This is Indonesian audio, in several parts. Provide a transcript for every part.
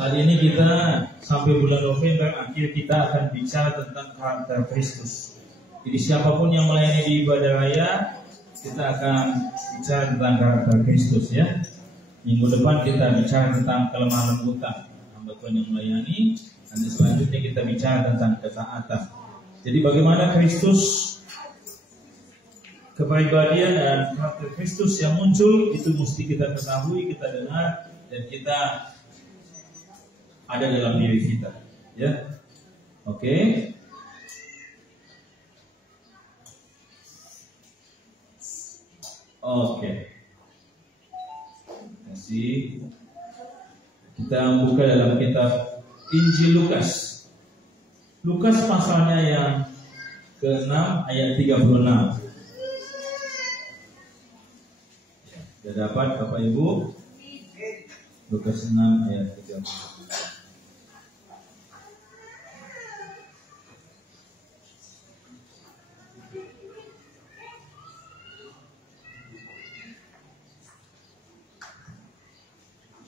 Saat ini kita sampai bulan November akhir kita akan bicara tentang karakter Kristus. Jadi siapapun yang melayani di ibadah raya, kita akan bicara tentang karakter Kristus ya. Minggu depan kita bicara tentang kelemah lembutan hamba Tuhan yang melayani, dan selanjutnya kita bicara tentang ketaatan. Jadi bagaimana Kristus, kepribadian dan karakter Kristus yang muncul itu mesti kita ketahui, kita dengar, dan kita ada dalam diri kita, ya. Oke. Kasih. Kita buka dalam kitab Injil Lukas. Lukas pasalnya yang ke-6 ayat 36. Sudah dapat Bapak Ibu? Lukas 6 ayat 36.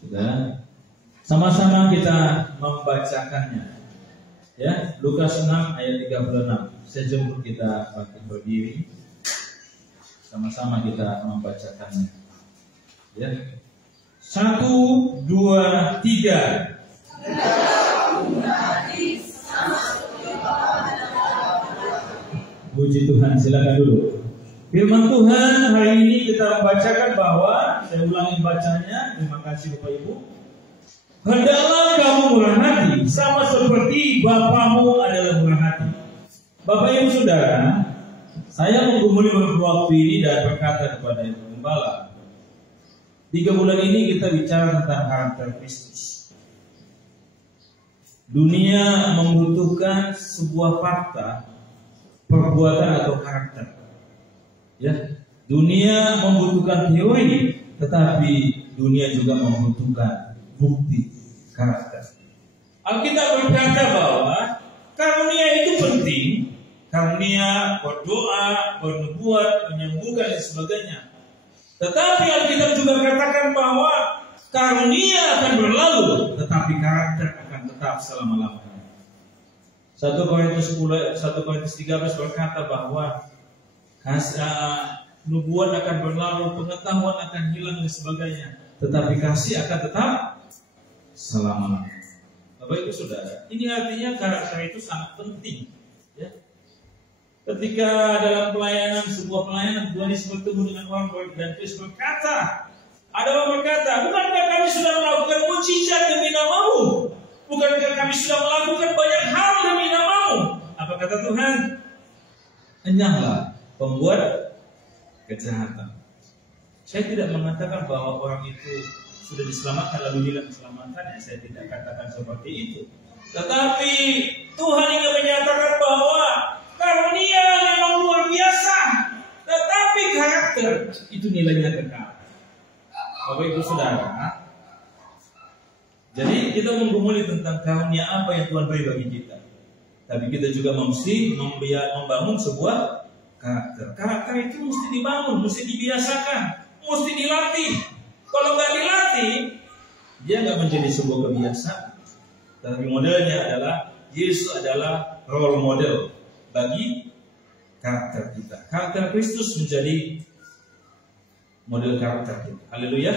Sudah. Sama-sama kita membacakannya. Ya, Lukas 6 ayat 36. Saya jemput kita bangkit berdiri. Sama-sama kita membacakannya. Ya. 1, 2, 3. Puji Tuhan, silakan dulu. Firman Tuhan hari ini kita membacakan bahwa, saya ulangi bacanya, terima kasih Bapak Ibu. Hendaklah kamu murah hati, sama seperti Bapamu adalah murah hati. Bapak Ibu Saudara, saya menggumuli beberapa waktu ini dan berkata kepada Ibu Gembala, 3 bulan ini kita bicara tentang karakter Kristus. Dunia membutuhkan sebuah fakta, perbuatan atau karakter. Ya, dunia membutuhkan teori, tetapi dunia juga membutuhkan bukti karakter. Alkitab berkata bahwa karunia itu penting, karunia berdoa, bernubuat, menyembuhkan dan sebagainya. Tetapi Alkitab juga katakan bahwa karunia akan berlalu, tetapi karakter akan tetap selama-lamanya. 1 Korintus 13 berkata bahwa nubuat akan berlalu, pengetahuan akan hilang dan sebagainya, tetapi kasih akan tetap selama-lamanya. Bapak Ibu Saudara, ini artinya karakter itu sangat penting. Ya. Ketika dalam pelayanan, sebuah pelayanan, Tuhan Yesus bertemu dengan orang dan Yesus berkata, ada orang berkata, bukankah kami sudah melakukan mujizat demi nama-Mu? Bukankah kami sudah melakukan banyak hal demi nama-Mu? Apa kata Tuhan? Enyahlah pembuat kejahatan. Saya tidak mengatakan bahwa orang itu sudah diselamatkan lalu hilang keselamatannya. Saya tidak katakan seperti itu. Tetapi Tuhan ingin menyatakan bahwa karunia memang luar biasa, tetapi karakter itu nilainya kekal. Bapak Ibu Saudara, jadi kita menggumuli tentang karunia apa yang Tuhan beri bagi kita. Tapi kita juga mesti membangun sebuah karakter. Karakter itu mesti dibangun, mesti dibiasakan, mesti dilatih. Kalau nggak dilatih, dia nggak menjadi sebuah kebiasaan. Tapi modelnya adalah Yesus adalah role model bagi karakter kita. Karakter Kristus menjadi model karakter kita. Haleluya.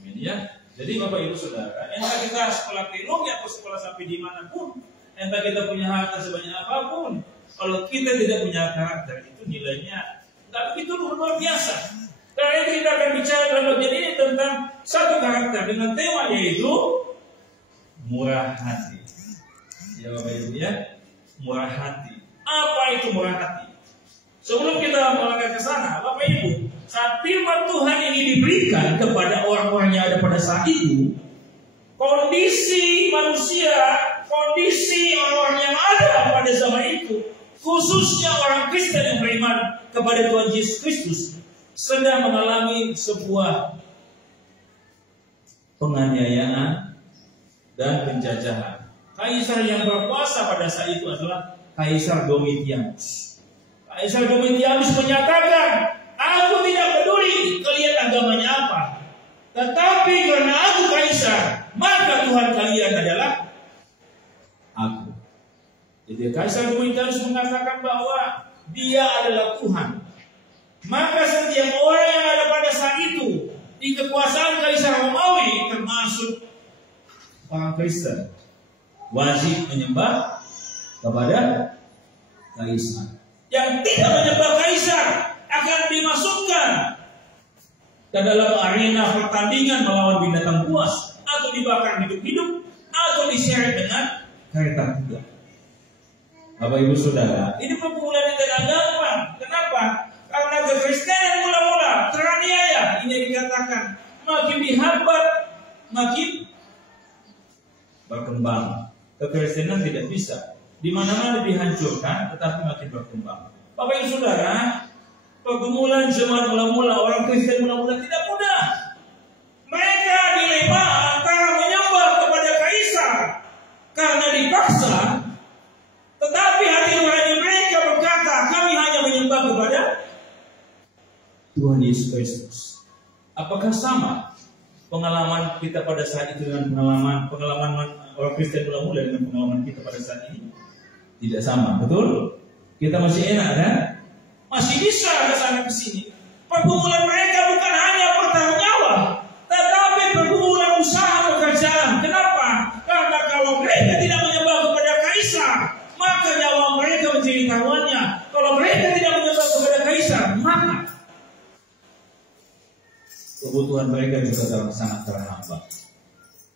Amin ya. Jadi Bapak Ibu Saudara, entah kita sekolah teologi atau sekolah sampai dimanapun, entah kita punya harta sebanyak apapun, kalau kita tidak punya karakter, itu nilainya nggak begitu luar biasa. Karena itu kita akan bicara dalam bagian ini tentang satu karakter dengan tema yaitu murah hati. Ya Bapak Ibu ya, murah hati. Apa itu murah hati? Sebelum kita melangkah ke sana, Bapak Ibu, saat firman Tuhan ini diberikan kepada orang-orang yang ada pada saat itu, kondisi manusia, kondisi orang-orang yang ada pada zaman itu, khususnya orang Kristen yang beriman kepada Tuhan Yesus Kristus, sedang mengalami sebuah penganiayaan dan penjajahan. Kaisar yang berkuasa pada saat itu adalah Kaisar Domitianus. Kaisar Domitianus menyatakan, aku tidak peduli kalian agamanya apa, tetapi karena aku Kaisar, maka Tuhan kalian Jadi Kaisar Domitianus mengatakan bahwa dia adalah Tuhan. Maka setiap orang yang ada pada saat itu di kekuasaan Kaisar Romawi, termasuk orang Kristen, wajib menyembah kepada Kaisar. Yang tidak menyembah Kaisar akan dimasukkan ke dalam arena pertandingan melawan binatang buas, atau dibakar hidup-hidup, atau diseret dengan kereta kuda. Bapak Ibu Saudara, ini pergumulan yang tidak gampang. Kenapa? Karena kekristenan mula-mula teraniaya. Ini dikatakan makin dihambat, makin berkembang. Kekristenan tidak bisa. Di mana-mana dihancurkan, tetapi makin berkembang. Bapak Ibu Saudara, pergumulan jemaat mula-mula, orang Kristen mula-mula tidak mudah. Mereka dilema antara menyembah kepada Kaisar karena dipaksa, tetapi hati nurani mereka berkata, kami hanya menyembah kepada Tuhan Yesus Kristus. Apakah sama pengalaman kita pada saat itu dengan pengalaman orang Kristen mula-mula dengan pengalaman kita pada saat ini? Tidak sama, betul? Kita masih enak kan? Masih bisa ke sana ke sini. Pergumulan mereka bukan hanya pertaruhan nyawa, tetapi pergumulan usaha pekerjaan. Kenapa? Karena kalau mereka tidak menyembah kepada Kaisar, maka nyawa mereka menjadi taruhannya. Kalau mereka tidak menyembah kepada Kaisar, maka kebutuhan mereka juga sangat terhambat.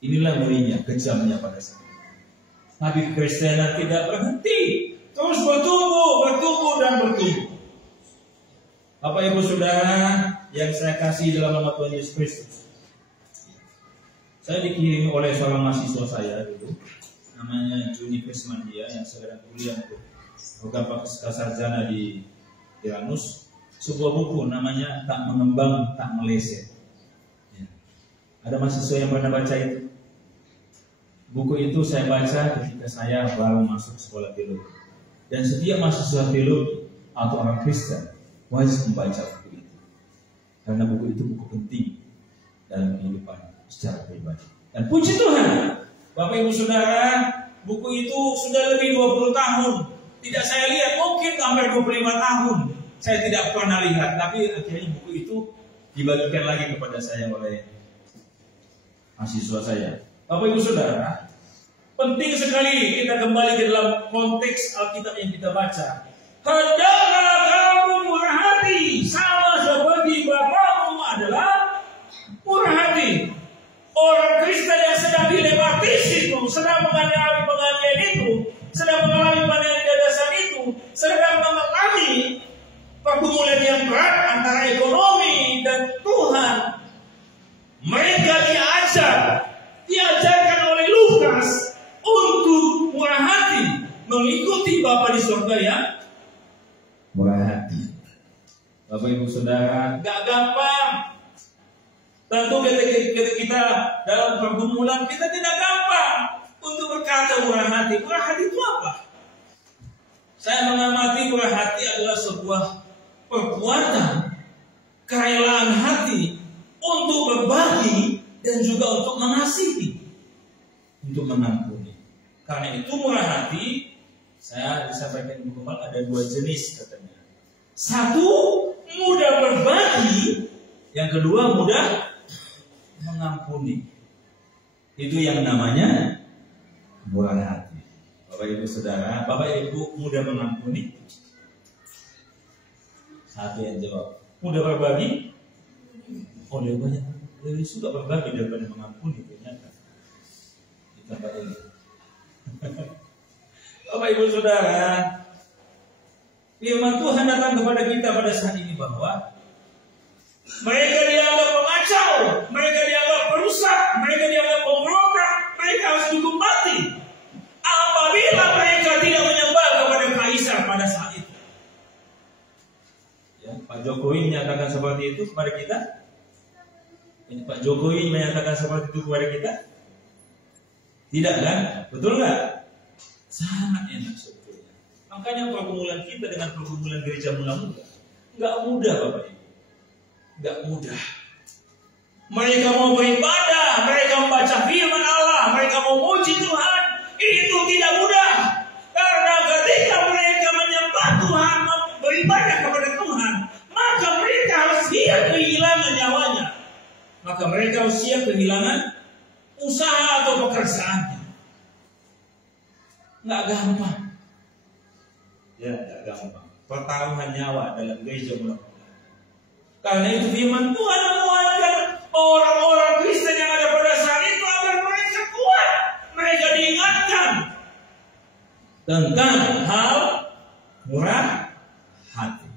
Inilah ngerinya, kejamnya pada saat itu. Tapi kekristenan tidak berhenti, terus bertumbuh dan bertumbuh. Bapak Ibu Saudara yang saya kasih dalam nama Tuhan Yesus Kristus, saya dikirim oleh seorang mahasiswa saya dulu, namanya Juni Krismandia, yang sedang kuliah untuk program sarjana di Tiranus, sebuah buku namanya Tak Mengembang Tak Meleset. Ya. Ada mahasiswa yang pernah baca itu? Buku itu saya baca ketika saya baru masuk sekolah teologi. Dan setiap mahasiswa teologi atau orang Kristen wajib membaca buku itu. Karena buku itu buku penting dalam kehidupan secara pribadi. Dan puji Tuhan, Bapak Ibu Saudara, buku itu sudah lebih 20 tahun. Tidak saya lihat, mungkin hampir 25 tahun. Saya tidak pernah lihat, tapi akhirnya buku itu dibagikan lagi kepada saya oleh mahasiswa saya. Bapak Ibu Saudara, penting sekali kita kembali ke dalam konteks Alkitab yang kita baca. Hendaklah kamu murah hati, sama seperti Bapamu adalah murah hati. Orang Kristen yang sedang dilematis itu, sedang mengalami penganiayaan itu, sedang mengalami penganiayaan dadasan itu, sedang mengalami pergumulan yang berat antara ekonomi dan Tuhan. Mereka diajarkan oleh Lukas untuk murah hati, mengikuti Bapa di surga yang murah hati. Bapak Ibu Saudara, gak gampang. Tentu ketika kita dalam pergumulan, kita tidak gampang untuk berkata murah hati. Murah hati itu apa? Saya mengamati murah hati adalah sebuah perbuatan kerelaan hati untuk berbagi dan juga untuk mengasihi, untuk mengampuni. Karena itu murah hati, saya disampaikan Ibu Kepala ada 2 jenis katanya. Satu, mudah berbagi. Yang kedua, mudah mengampuni. Itu yang namanya murah hati. Bapak Ibu Saudara, Bapak Ibu mudah mengampuni? Satu yang jawab. Mudah berbagi? Oh, lebih suka berbagi daripada mengampuni ternyata. Di tempat ini. Bapak Ibu Saudara, firman Tuhan datang kepada kita pada saat ini bahwa mereka dianggap pengacau, mereka dianggap perusak, mereka dianggap pemberontak, mereka harus dihukum mati apabila mereka tidak menyembah kepada Kaisar pada saat itu. Ya, Pak Jokowi menyatakan seperti itu kepada kita. Pak Jokowi menyatakan seperti itu kepada kita. Tidak kan? Betul nggak? Sangat enak sebetulnya. Makanya pergumulan kita dengan pergumulan gereja mula-mula nggak mudah, Bapak Ibu. Nggak mudah. Mereka mau beribadah, mereka membaca firman Allah, mereka mau memuji Tuhan, itu tidak mudah. Karena atau pekerjaannya. Nggak gampang. Ya, nggak gampang. Pertaruhan nyawa dalam gereja mudah-mudahan. Karena itu firman Tuhan menguatkan orang-orang Kristen yang ada pada saat itu agar mereka kuat. Mereka diingatkan tentang hal murah hati.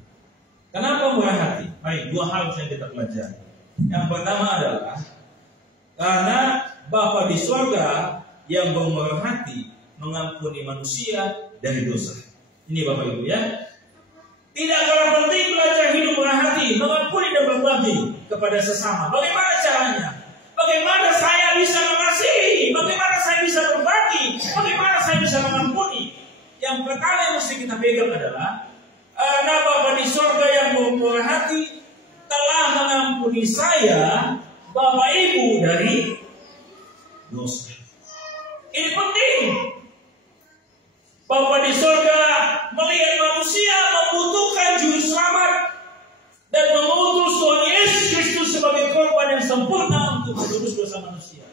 Kenapa murah hati? Baik, dua hal yang kita pelajari. Yang pertama adalah karena Bapa di surga yang bermurah hati mengampuni manusia dari dosa. Ini Bapak Ibu ya. Tidak kalah penting belajar hidup murah hati, mengampuni dan berbagi kepada sesama. Bagaimana caranya? Bagaimana saya bisa mengasihi? Bagaimana saya bisa berbagi? Bagaimana saya bisa mengampuni? Yang pertama yang mesti kita pegang adalah karena Bapa di surga yang bermurah hati telah mengampuni saya, Bapak Ibu, dari dosa. Ini penting. Bapa di surga melihat manusia membutuhkan juru selamat dan mengutus Tuhan Yesus Kristus sebagai korban yang sempurna untuk menebus dosa manusia.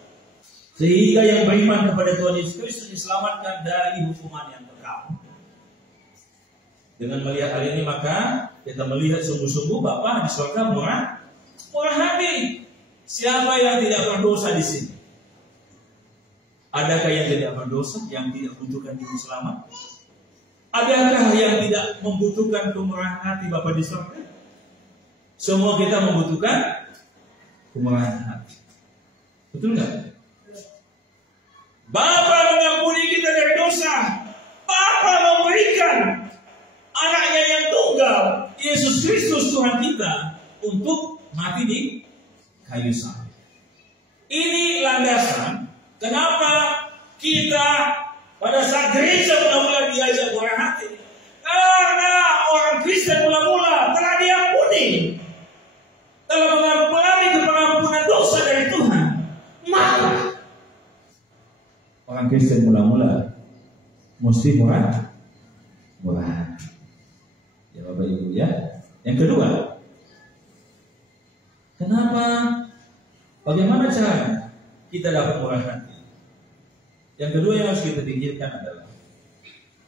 Sehingga yang beriman kepada Tuhan Yesus Kristus diselamatkan dari hukuman yang kekal. Dengan melihat hal ini maka kita melihat sungguh-sungguh Bapa di surga murah hati. Siapa yang tidak berdosa di sini? Adakah yang tidak berdosa, yang tidak membutuhkan juru selamat? Adakah yang tidak membutuhkan kemurahan hati Bapa di surga? Semua kita membutuhkan kemurahan hati. Betul nggak? Bapa mengampuni kita dari dosa. Bapa memberikan anaknya yang tunggal, Yesus Kristus Tuhan kita, untuk mati di kayu salib. Ini landasan kenapa kita pada saat gereja mula-mula diajak murah hati. Karena orang Kristen mula-mula telah diampuni, telah mengalami pengampunan dosa dari Tuhan. Maka orang Kristen mula-mula mesti murah hati. Ya Bapak Ibu ya. Yang kedua, bagaimana caranya kita dapat murah hati? Yang kedua yang harus kita pikirkan adalah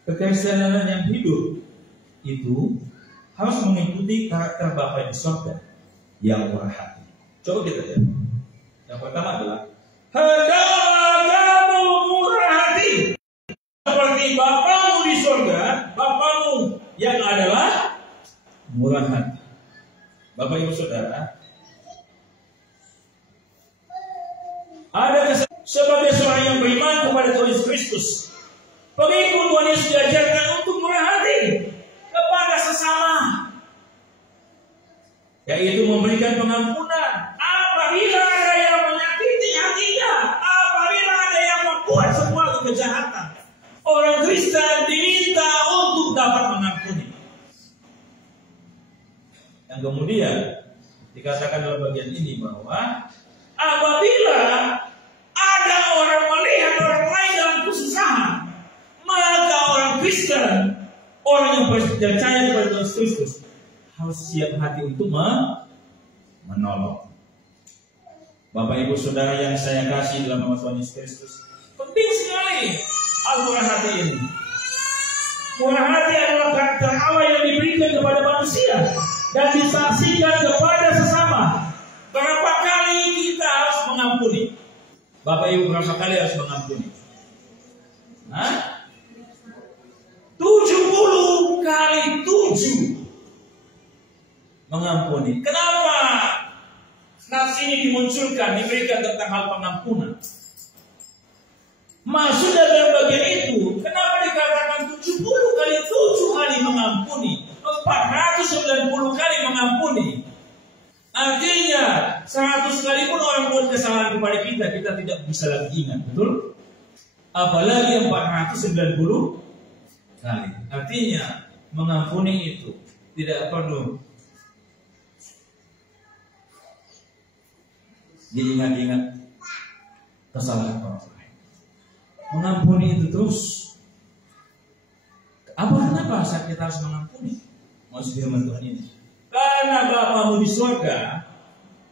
kekristenan yang hidup itu harus mengikuti karakter Bapa di surga yang murah hati. Coba kita lihat. Yang pertama adalah hendaklah kamu murah hati seperti Bapamu di surga, Bapamu yang adalah murah hati. Bapak Ibu Saudara, ada sebagai seorang yang beriman kepada Tuhan Yesus Kristus, pengikut Tuhan Yesus diajarkan untuk murah hati kepada sesama, yaitu memberikan pengampunan apabila ada yang menyakiti hatinya, apabila ada yang membuat sebuah kejahatan. Orang Kristen diminta untuk dapat mengampuni. Yang kemudian dikatakan dalam bagian ini bahwa apabila ada orang melihat orang lain dalam kesusahan, maka orang Kristen, orang yang percaya kepada Tuhan Kristus, harus siap hati untuk menolong. Bapak Ibu Saudara yang saya kasih dalam nama Tuhan Yesus Kristus, penting sekali murah hati ini. Murah hati adalah karakter Allah yang diberikan kepada manusia dan disaksikan kepada sesama. Berapa kali kita harus mengampuni? Bapak Ibu, berapa kali harus mengampuni? 70 kali 7 mengampuni. Kenapa nas ini dimunculkan, diberikan tentang hal pengampunan? Maksudnya dalam bagian itu, kenapa dikatakan 70 kali 7 kali mengampuni, 490 kali mengampuni? Artinya 100 kali pun orang buat kesalahan kepada kita, kita tidak bisa lagi ingat, betul? Apalagi 490 kali. Artinya mengampuni itu tidak perlu diingat-ingat kesalahan orang lain. Mengampuni itu terus. Kenapa saat kita harus mengampuni? Maksud firman Tuhan ini, karena Bapamu di surga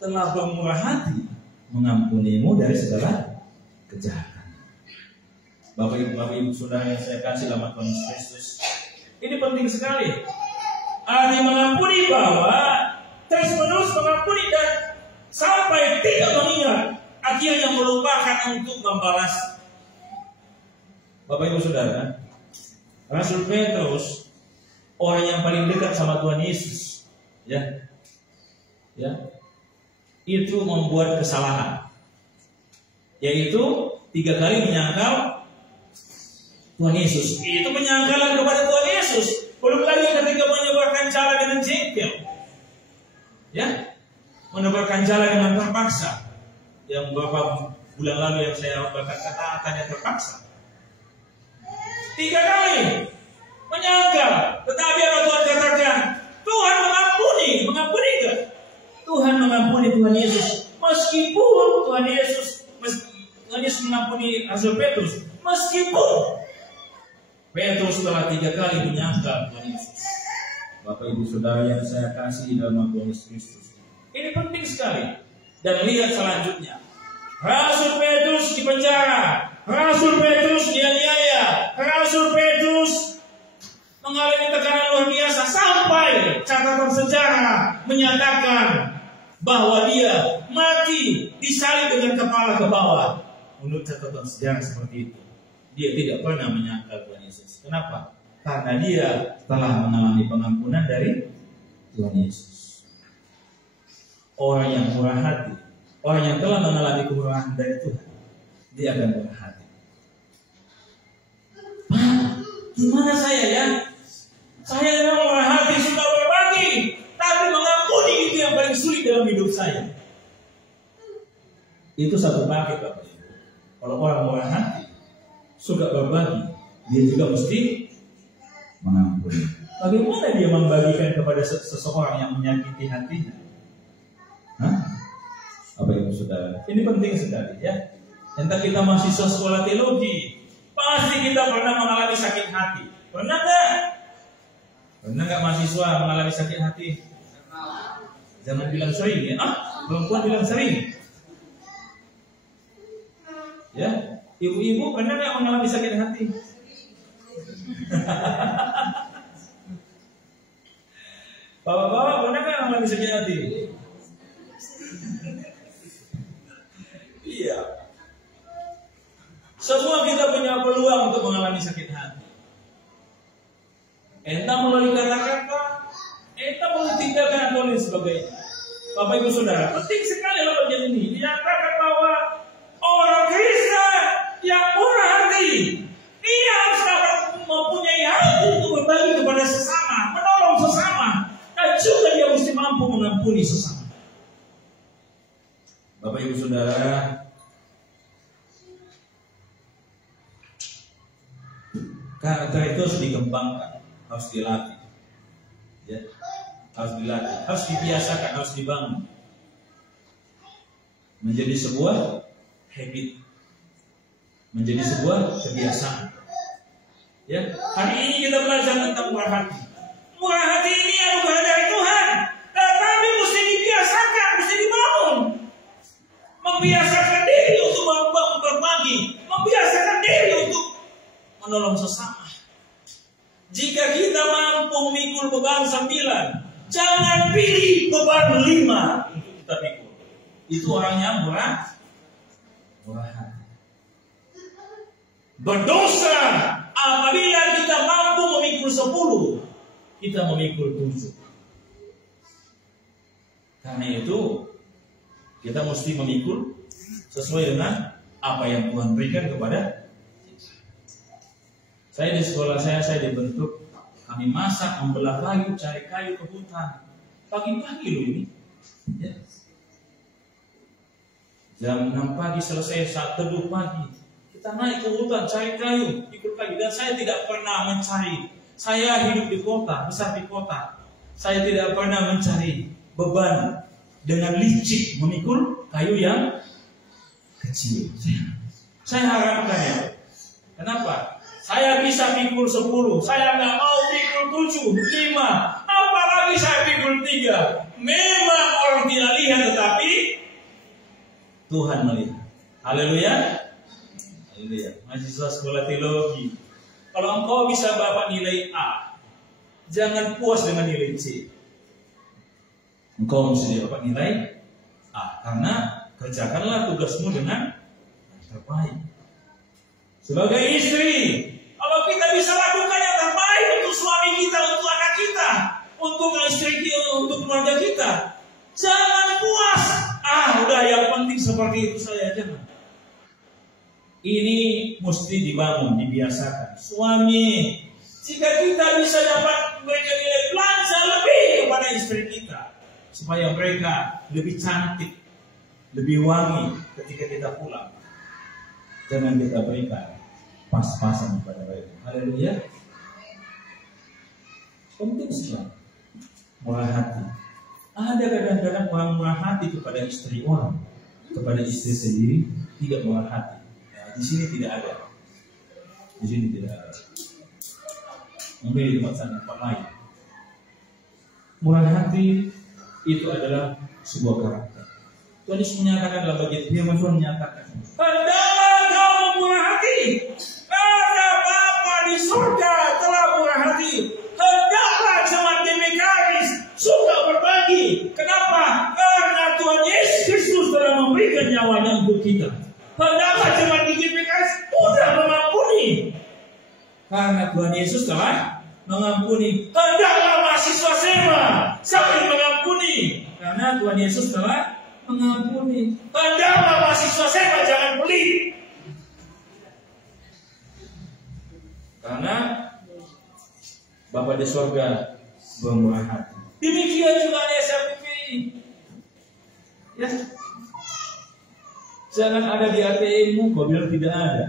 telah bermurah hati mengampunimu dari segala kejahatan. Bapak Ibu Saudara yang saya kasih dalam Tuhan Yesus Kristus, ini penting sekali. Arti mengampuni bahwa terus menerus mengampuni dan sampai tidak mengingat, akhirnya melupakan untuk membalas. Bapak Ibu Saudara, Rasul Petrus orang yang paling dekat sama Tuhan Yesus, ya, itu membuat kesalahan, yaitu 3 kali menyangkal Tuhan Yesus. Itu penyangkalan kepada Tuhan Yesus. Belum lagi ketika menebarkan jala dengan jengkel, ya, menebarkan jala dengan terpaksa. Yang beberapa bulan lalu yang saya berkata-katanya terpaksa. 3 kali menyangkal, tetapi apa Tuhan katakan? Tuhan mengampuni enggak? Tuhan mengampuni Tuhan Yesus. Meskipun Tuhan Yesus mengampuni Rasul Petrus, meskipun Petrus telah 3 kali menyangkal Tuhan Yesus. Bapak Ibu Saudara yang saya kasih dalam Tuhan Yesus Kristus, ini penting sekali. Dan lihat selanjutnya, Rasul Petrus dipenjara, Rasul Petrus dianiaya, Rasul Petrus mengalami tekanan luar biasa sampai catatan sejarah menyatakan bahwa dia mati disalib dengan kepala ke bawah. Menurut catatan sejarah seperti itu, dia tidak pernah menyangkal Tuhan Yesus. Kenapa? Karena dia telah mengalami pengampunan dari Tuhan Yesus. Orang yang murah hati, orang yang telah mengalami kemurahan dari Tuhan, dia akan murah hati. Gimana saya ya? Saya memang murah hati, suka berbagi, tapi mengampuni itu yang paling sulit dalam hidup saya. Itu satu paket, Bapak Ibu. Kalau orang murah hati, suka berbagi, dia juga mesti mengampuni. Bagaimana dia membagikan kepada seseorang yang menyakiti hatinya? Apa Ibu Saudara? Ini penting sekali ya. Entah kita mahasiswa sekolah teologi, pasti kita pernah mengalami sakit hati. Pernah nggak? Pernah nggak mahasiswa mengalami sakit hati? Jangan bilang sering ya. Perempuan bilang sering. Ya, ibu-ibu pernah nggak mengalami sakit hati? Bapak-bapak pernah nggak mengalami sakit hati? Iya. Semua kita punya peluang untuk mengalami sakit hati. Entah melalui kata-kata, entah melalui tindakan atau lain sebagainya. Bapak Ibu Saudara, penting sekali dalam bagian ini dinyatakan bahwa orang Kristen yang murah hati, dia harus dapat mempunyai hati untuk berbagi kepada sesama, menolong sesama, dan juga dia mesti mampu mengampuni sesama. Bapak Ibu Saudara, karakter itu harus dikembangkan, harus dilatih, ya, harus dilatih, harus dibiasakan, harus dibangun menjadi sebuah habit, menjadi sebuah kebiasaan. Ya, hari ini kita belajar tentang murah hati. Murah hati ini anugerah dari Tuhan, tetapi mesti dibiasakan, mesti dibangun. Membiasakan diri untuk berbagi, membiasakan diri untuk menolong sesama. Jika kita mampu memikul beban 9, jangan pilih beban 5 untuk kita pikul. Itu orangnya murah hati. Berdosa apabila kita mampu memikul 10, kita memikul 7. Karena itu kita mesti memikul sesuai dengan apa yang Tuhan berikan kepada kita. Saya di sekolah saya dibentuk, kami masak, membelah kayu, cari kayu ke hutan. Pagi-pagi loh ini. Ya. Jam 6 pagi selesai, saat teduh pagi, kita naik ke hutan, cari kayu, pikul kayu. Dan saya tidak pernah mencari. Saya hidup di kota, besar di kota. Saya tidak pernah mencari beban dengan licik memikul kayu yang kecil. Saya harapkan ya. Kenapa? Saya bisa pikul 10, saya nggak mau pikul 7, 5, apalagi saya pikul 3. Memang orang tidak lihat, tetapi Tuhan melihat. Haleluya. Haleluya. Mahasiswa sekolah teologi. Kalau engkau bisa dapat nilai A, jangan puas dengan nilai C. Engkau mesti dapat nilai A, karena kerjakanlah tugasmu dengan terbaik. Sebagai istri, kalau kita bisa lakukan yang terbaik untuk suami kita, untuk anak kita, untuk istri kita, untuk keluarga kita, jangan puas. Udah yang penting seperti itu saya, jangan. Ini mesti dibangun, dibiasakan. Suami, jika kita bisa dapat memberikan nilai plus lebih kepada istri kita, supaya mereka lebih cantik, lebih wangi ketika kita pulang, jangan kita berikan pas-pasan kepada mereka. Haleluya. Penting sekali murah hati. Ada kadang-kadang orang murah hati kepada istri orang, kepada istri sendiri tidak murah hati. Di sini tidak ada. Di sini tidak ada. Mungkin di tempat sana, tempat lain. Murah hati itu adalah sebuah karakter. Tuhan Yesus menyatakan dalam bagian firman Tuhan menyatakan, hendaklah kamu murah hati, karena Bapa di surga telah murah hati. Hendaklah jemaat GPKis suka berbagi. Kenapa? Karena Tuhan Yesus Kristus telah memberikan nyawanya untuk kita. Hendaklah jemaat GPKis mudah mengampuni, karena Tuhan Yesus telah mengampuni. Hendaklah mahasiswa SEMA saling mengampuni, karena Tuhan Yesus telah mengampuni. Hendaklah mahasiswa SEMA jangan pelit, karena Bapa di surga bermurah hati. Demikian juga di SLPP. Ya. Jangan ada di ATM-mu, kau bilang tidak ada.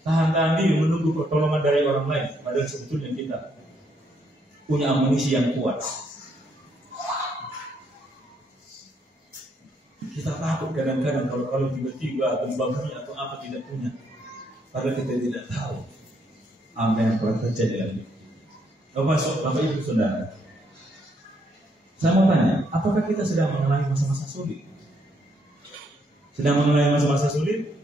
Tahan-tahan diri menunggu pertolongan dari orang lain. Padahal sebetulnya kita punya amunisi yang kuat. Kita takut kadang-kadang kalau tiba-tiba gembakannya atau apa tidak punya. Padahal kita tidak tahu apa yang telah terjadi dalam hidup. Bapak Ibu Saudara, saya mau tanya, apakah kita sedang mengalami masa-masa sulit? Sedang mengalami masa-masa sulit?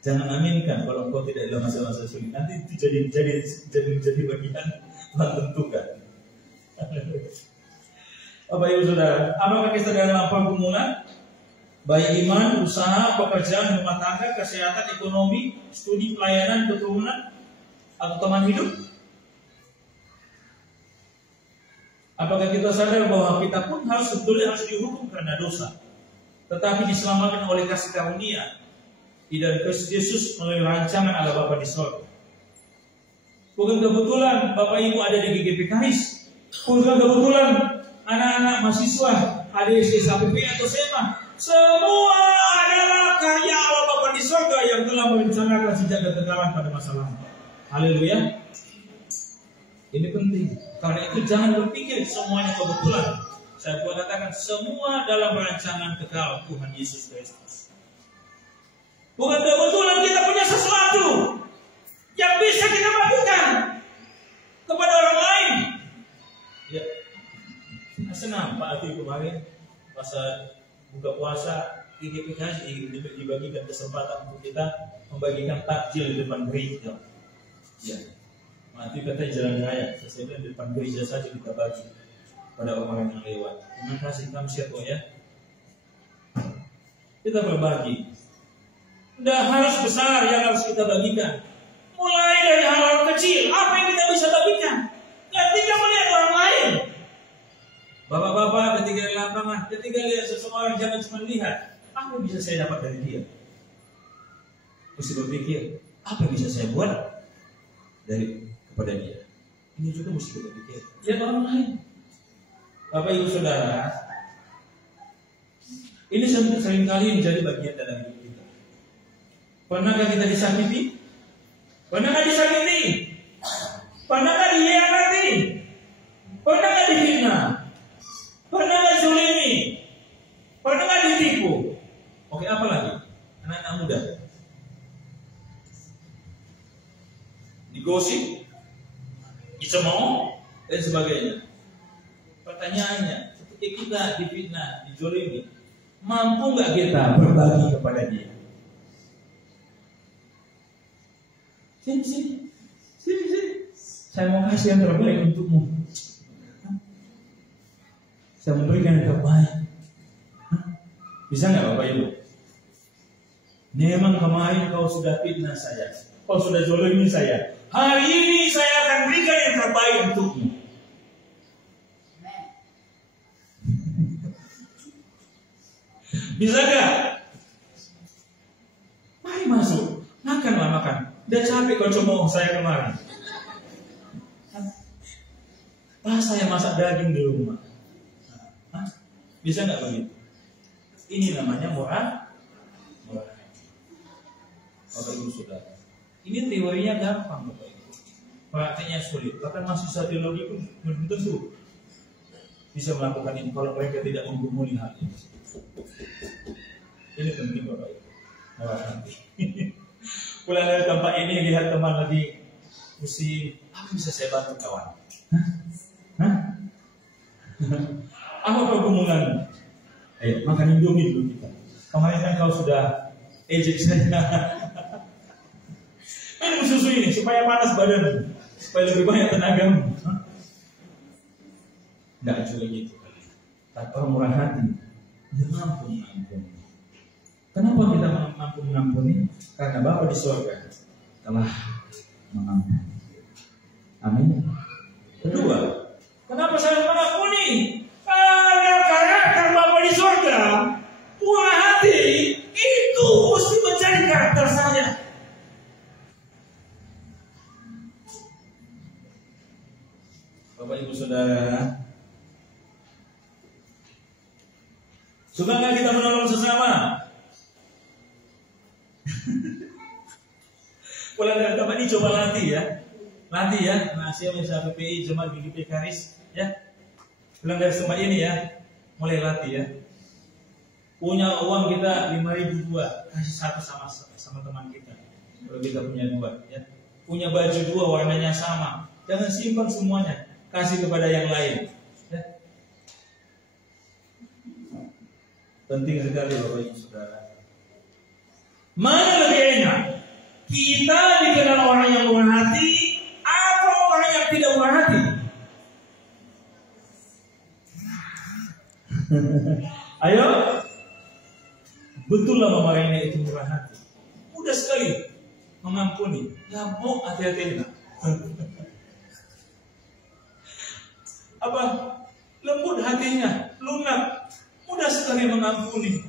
Jangan aminkan kalau engkau tidak dalam masa-masa sulit. Nanti itu jadi bagian Tuhan tentukan. Bapak Ibu Saudara, apakah kita dalam pergumulan? Baik iman, usaha, pekerjaan, rumah tangga, kesehatan, ekonomi, studi, pelayanan, keturunan, atau teman hidup? Apakah kita sadar bahwa kita pun sebetulnya harus dihukum karena dosa, tetapi diselamatkan oleh kasih karunia di dalam Kristus Yesus melalui rancangan Allah Bapa di surga? Bukan kebetulan Bapak Ibu ada di GPKis, bukan kebetulan anak-anak mahasiswa ada di SLPP atau SEMA. Semua adalah karya Allah Bapa di surga yang telah merencanakan sejak kegagalan pada masa lalu. Haleluya. Ini penting. Karena itu jangan berpikir semuanya kebetulan. Saya boleh katakan semua dalam rancangan kekal Tuhan Yesus Kristus. Bukan kebetulan kita punya sesuatu yang bisa kita bagikan kepada orang lain. Ya, saya senang Pak Ati kemarin masa buka puasa GPKS dibagikan kesempatan untuk kita membagikan takjil di depan gereja. Ya, nanti katanya jalan raya, saya bilang di depan gereja saja kita bagi pada orang yang lewat. Terima kasih, kami siap ya. Kita berbagi. Tidak harus besar yang harus kita bagikan. Mulai dari hal-hal kecil, apa yang kita bisa bagikan? Ketika melihat orang lain, bapak-bapak ketika di lapangan, ketika lihat seseorang jangan cuma lihat, apa yang bisa saya dapat dari dia? Mesti berpikir, apa yang bisa saya buat kepada dia? Ini juga mesti kita pikir. Lihat orang lain. Bapak Ibu Saudara, ini seringkali menjadi bagian dalam hidup kita. Pernahkah kita disakiti? Pernahkah disakiti? Pernahkah dihianati? Pernahkah dihina? Pernahkah zulimi? Pernahkah ditipu? Oke, apa lagi? Anak-anak muda digosip, dicemooh, dan sebagainya. Pertanyaannya, ketika kita difitnah, dijolimi, Mampu nggak kita berbagi kepada dia? Sini. Saya mau kasih yang terbaik untukmu. Saya memberikan yang terbaik. Bisa nggak Bapak Ibu? Memang kemarin kau sudah fitnah saya, kau sudah zolimi saya. Hari ini saya akan berikan yang terbaik untukmu. Bisa nggak? Mari masuk, makan. Udah capek kau cemooh saya kemarin. Saya masak daging di rumah. Bisa nggak begitu? Ini namanya murah. Bapak Ibu Saudara, ini teorinya gampang Bapak Ibu, prakteknya sulit. Bahkan mahasiswa teologi pun belum tentu bisa melakukan ini kalau mereka tidak menggumuli hal ini. Ini penting Bapak Ibu. Pulang dari tempat ini lihat teman lagi pusing, apa bisa saya bantu kawan? Apa pergumulan? Ayo makan Indomie dulu kita. Kemarin kan kau sudah ejek saya. Minum susu ini supaya panas badan, supaya lebih banyak tenagamu. Tidak juga gitu. Tanpa murah hati, dia mampu mengampuni. Kenapa kita mampu mengampuni? Karena Bapa di surga telah mengampuni. Amin. Kedua, kenapa saya mengampuni? Karena karakter Bapa di surga, murah hati, itu mesti menjadi karakter saya. Bapak Ibu Saudara, suka nggak kita menolong sesama? Pulang dari tempat ini coba latih ya. Nah, siapa yang bisa PPI Jemaat GGP Karis ya. Pulang dari tempat ini ya, mulai latih ya. Punya uang kita 5.000 dua, kasih satu sama teman kita. Kalau kita punya dua ya. Punya baju dua warnanya sama, jangan simpan semuanya. Kasih kepada yang lain ya. Penting sekali Bapak Ibu Saudara. Mana lebih enak? Kita dikenal orang yang murah hati atau orang yang tidak murah hati? Ayo. Betul lah Mama Rina itu murah hati. Mudah sekali mengampuni. Ya mau hati-hati lah. Apa? Lembut hatinya, lunak, mudah sekali mengampuni.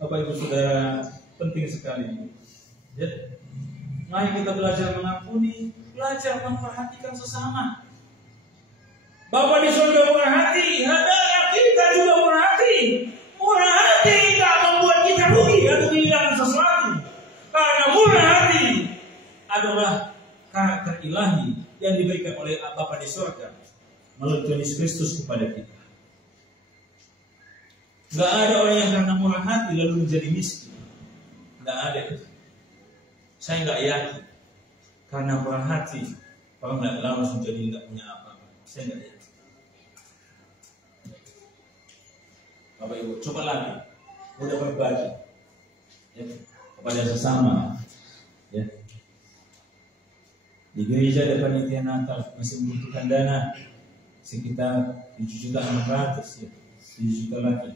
Bapak Ibu Saudara, penting sekali. Ya. Mari kita belajar mengampuni, belajar memperhatikan sesama. Bapak di surga murah hati, hendaknya kita juga murah hati. Murah hati tidak membuat kita rugi atau kehilangan sesuatu. Karena murah hati adalah karakter ilahi yang diberikan oleh Bapa di surga melalui Tuhan Yesus Kristus kepada kita. Gak ada orang yang karena murah hati lalu menjadi miskin. Gak ada. Saya gak yakin. Karena murah hati orang gak langsung jadi gak punya apa-apa. Saya gak yakin. Bapak Ibu, coba lagi. Udah berbagi ya, kepada sesama ya. Di gereja ada panitia Natal masih membutuhkan dana sekitar 7.600.000 ya, 7 juta lagi.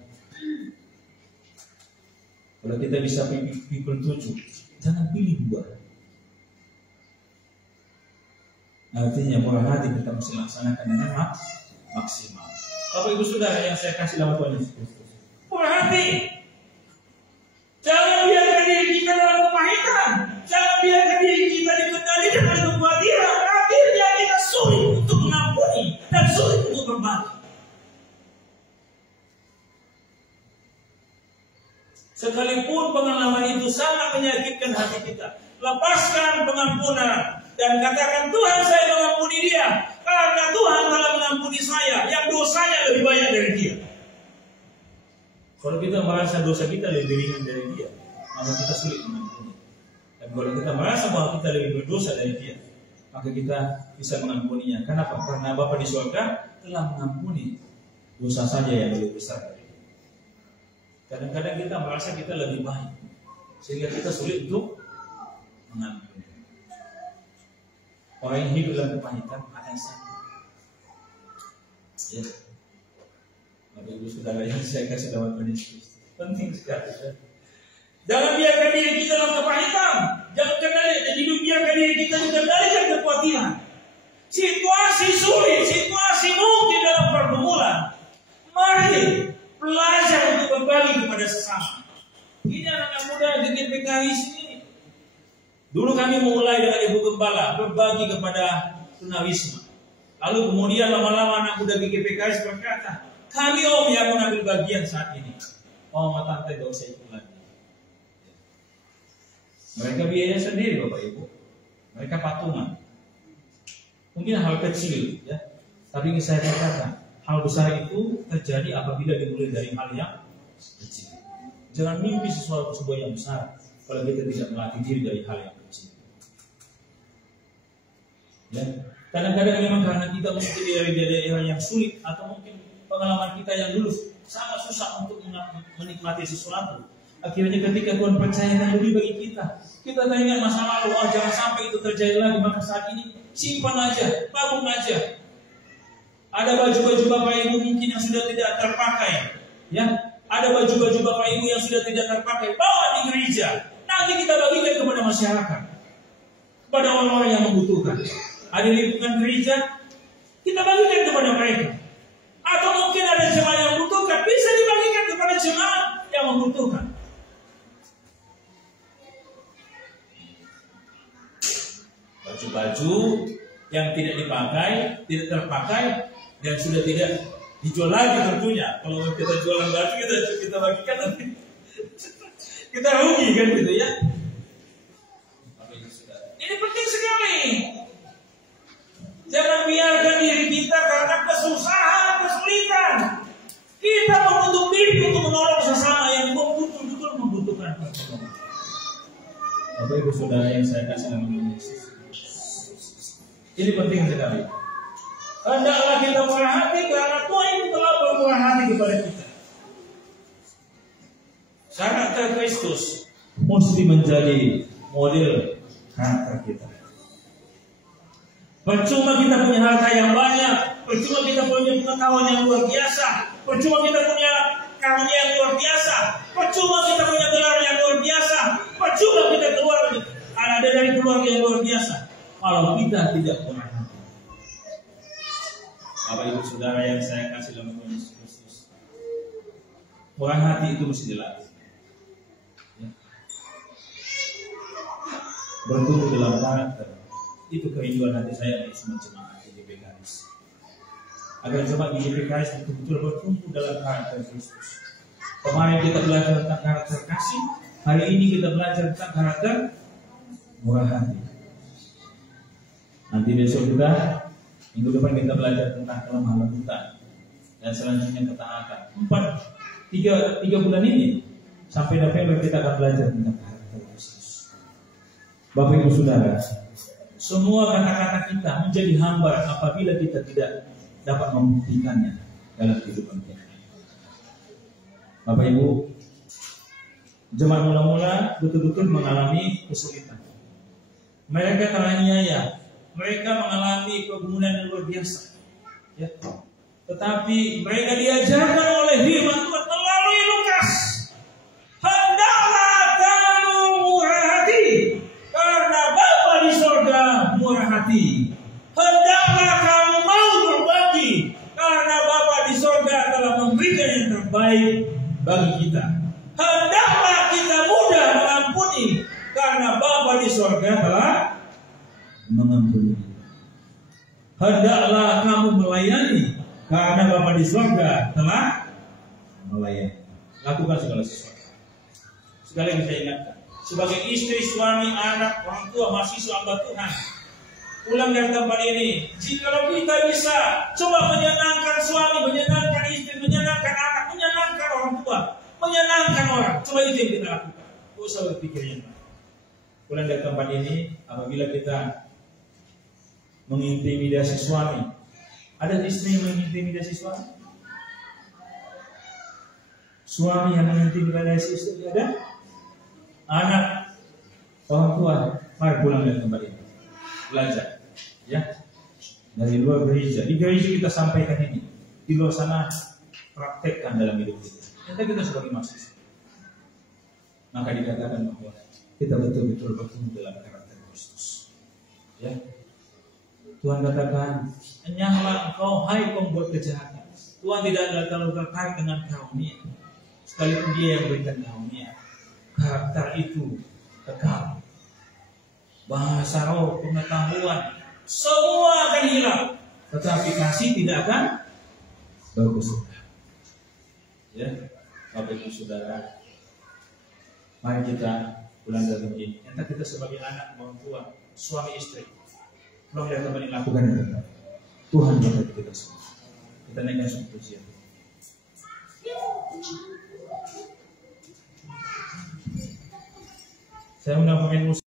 Kalau kita bisa pikul 7, jangan pilih 2. Artinya murah hati kita mesti laksanakan dengan maksimal. Bapak Ibu Saudara yang saya kasih nama Tuhan Yesus Kristus, murah hati. Jangan biarkan diri kita dalam kepahitan. Jangan biarkan diri kita dikendalikan oleh kekhawatiran. Akhirnya kita sulit untuk mengampuni dan sulit untuk berbagi. Sekalipun pengalaman itu sangat menyakitkan hati kita, lepaskan pengampunan dan katakan, Tuhan, saya mengampuni dia karena Tuhan telah mengampuni saya yang dosanya lebih banyak dari dia. Kalau kita merasa dosa kita lebih ringan dari dia, maka kita sulit mengampuni. Dan kalau kita merasa bahwa kita lebih berdosa dari dia, maka kita bisa mengampuninya. Kenapa? Karena Bapa di surga telah mengampuni dosa saja yang lebih besar. Kadang-kadang kita merasa kita lebih baik, sehingga kita sulit untuk mengampuni. Orang yang hidup dalam kepahitan akan sakit. Ya. Bapak Ibu Saudara yang saya kasih dalam Tuhan Yesus, penting sekali. Ya. Jangan biarkan diri kita dalam kepahitan. Jangan biarkan diri kita dikendalikan kekhawatiran. Situasi sulit, situasi mungkin dalam pergumulan. Mari belajar untuk berbagi kepada sesama. Ini anak-anak muda di GPKI sini. Dulu kami mulai dengan Ibu Gembala berbagi kepada tunawisma. Lalu kemudian lama-lama anak muda di GPKI berkata, kami om yang mengambil bagian saat ini. Oh, tante gak usah ikut lagi. Mereka biaya sendiri Bapak Ibu. Mereka patungan. Mungkin hal kecil ya. Tapi saya katakan, hal besar itu terjadi apabila dimulai dari hal yang kecil. Jangan mimpi sesuatu yang besar kalau kita tidak melatih diri dari hal yang kecil. Ya. Kadang-kadang memang karena kita mungkin dari daerah yang sulit atau mungkin pengalaman kita yang dulu sangat susah untuk menikmati sesuatu. Akhirnya ketika Tuhan percayakan lebih bagi kita teringat masa lalu, jangan sampai itu terjadi lagi. Maka saat ini simpan aja, tabung aja. Ada baju-baju Bapak Ibu mungkin yang sudah tidak terpakai, ya. Ada baju-baju Bapak Ibu yang sudah tidak terpakai, bawa di gereja. Nanti kita bagikan kepada masyarakat, kepada orang-orang yang membutuhkan. Ada di lingkungan gereja, kita bagikan kepada mereka. Atau mungkin ada jemaat yang membutuhkan, bisa dibagikan kepada jemaat yang membutuhkan. Baju-baju yang tidak dipakai, tidak terpakai, dan sudah tidak dijual lagi tentunya. Kalau kita jualan baju, kita bagikan nanti kita rugi kan gitu ya. Ini penting sekali. Jangan biarkan diri kita karena kesusahan, kesulitan. Kita menutup diri untuk menolong sesama yang betul-betul membutuhkan pertolongan. Bapak Ibu Saudara yang saya kasih nama Yesus. Ini penting sekali. Hendaklah kita murah hati karena Tuhan telah bermurah hati kepada kita. Karakter Kristus mesti menjadi model karakter kita. Percuma kita punya harta yang banyak, percuma kita punya pengetahuan yang luar biasa, percuma kita punya karunia yang luar biasa, percuma kita punya gelar yang luar biasa, percuma kita keluar ada dari keluarga yang luar biasa. Kalau kita tidak murah hati. Bapak Ibu Saudara yang saya kasih dalam Tuhan Yesus Kristus, murah hati itu mesti dilatih. Ya. Bertumbuh dalam karakter. Itu kerinduan hati saya dari semua jemaat di GPKI. Agar jemaat di GPKI betul-betul bertumbuh dalam karakter Kristus. Kemarin kita belajar tentang karakter kasih, hari ini kita belajar tentang karakter murah hati. Nanti besok kita, minggu depan kita belajar tentang kelemah lembutan dan selanjutnya ketaatan. 3 bulan ini sampai November kita akan belajar tentang karakter Kristus. Bapak Ibu Saudara, semua kata-kata kita menjadi hambar apabila kita tidak dapat membuktikannya dalam kehidupan kita. Bapak Ibu, jemaat mula-mula betul-betul mengalami kesulitan. Mereka teraniaya, mereka mengalami pergumulan yang luar biasa. Ya. Tetapi mereka diajarkan oleh firman Tuhan melalui Lukas. Hendaklah kamu murah hati, karena Bapa di sorga murah hati. Hendaklah kamu mau berbagi, karena Bapa di sorga telah memberikan yang terbaik bagi kita. Hendaklah kita mudah mengampuni, karena Bapa di sorga telah mengampuni. Hendaklah kamu melayani, karena Bapa di sorga telah melayani. Lakukan segala sesuatu. Sekali lagi saya ingatkan, sebagai istri, suami, anak, orang tua, mahasiswa, hamba Tuhan, pulang dari tempat ini, jikalau kita bisa coba menyenangkan suami, menyenangkan istri, menyenangkan anak, menyenangkan orang tua, menyenangkan orang, coba itu yang kita lakukan. Tidak usah berpikir yang lain. Pulang dari tempat ini, apabila kita mengintimidasi suami. Ada istri yang mengintimidasi suami? Suami yang mengintimidasi istri ada? Anak, orang tua, mari pulang dan kembali belajar, ya. Dari luar gereja, di gereja kita sampaikan ini, di luar sana praktekkan dalam hidup kita. Nanti kita sebagai mahasiswa, maka dikatakan bahwa kita betul-betul bertumbuh dalam karakter Kristus. Ya, Tuhan katakan, enyahlah engkau, hai pembuat kejahatan. Tuhan tidak ada terlalu terkait dengan karunia, sekalipun Dia yang berikan karunia. Karakter itu kekal. Bahasa roh, pengetahuan, semua akan hilang, tetapi kasih tidak akan berkesudahan. Ya, Bapak Ibu Saudara, mari kita pulang dari ini. Entah kita sebagai anak, orang tua, suami istri, pulang dari tempat ini lakukan yang terbaik. Tuhan berkati kita semua. Kita naikkan suatu pujian. Saya undang pemain musik.